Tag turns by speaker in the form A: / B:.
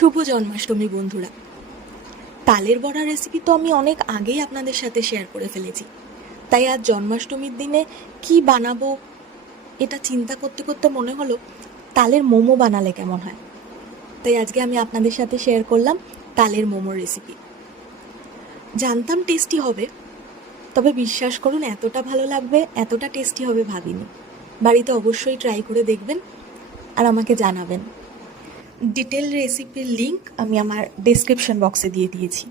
A: শুভ জন্মাষ্টমী, বন্ধুরা। তালের বড়া রেসিপি তো আমি অনেক আগেই আপনাদের সাথে শেয়ার করে ফেলেছি। তাই আজ জন্মাষ্টমীর দিনে কি বানাবো, এটা চিন্তা করতে করতে মনে হলো, তালের মোমো বানালে কেমন হয়? তাই আজকে আমি আপনাদের সাথে শেয়ার করলাম তালের মোমোর রেসিপি জানতাম টেস্টি হবে, তবে বিশ্বাস করুন, এতটা ভালো লাগবে, এতটা টেস্টি হবে ভাবিনি। বাড়িতে অবশ্যই ট্রাই করে দেখবেন আর আমাকে জানাবেন। ডিটেল রেসিপির লিঙ্ক আমি আমার ডেসক্রিপশন বক্সে দিয়ে দিয়েছি।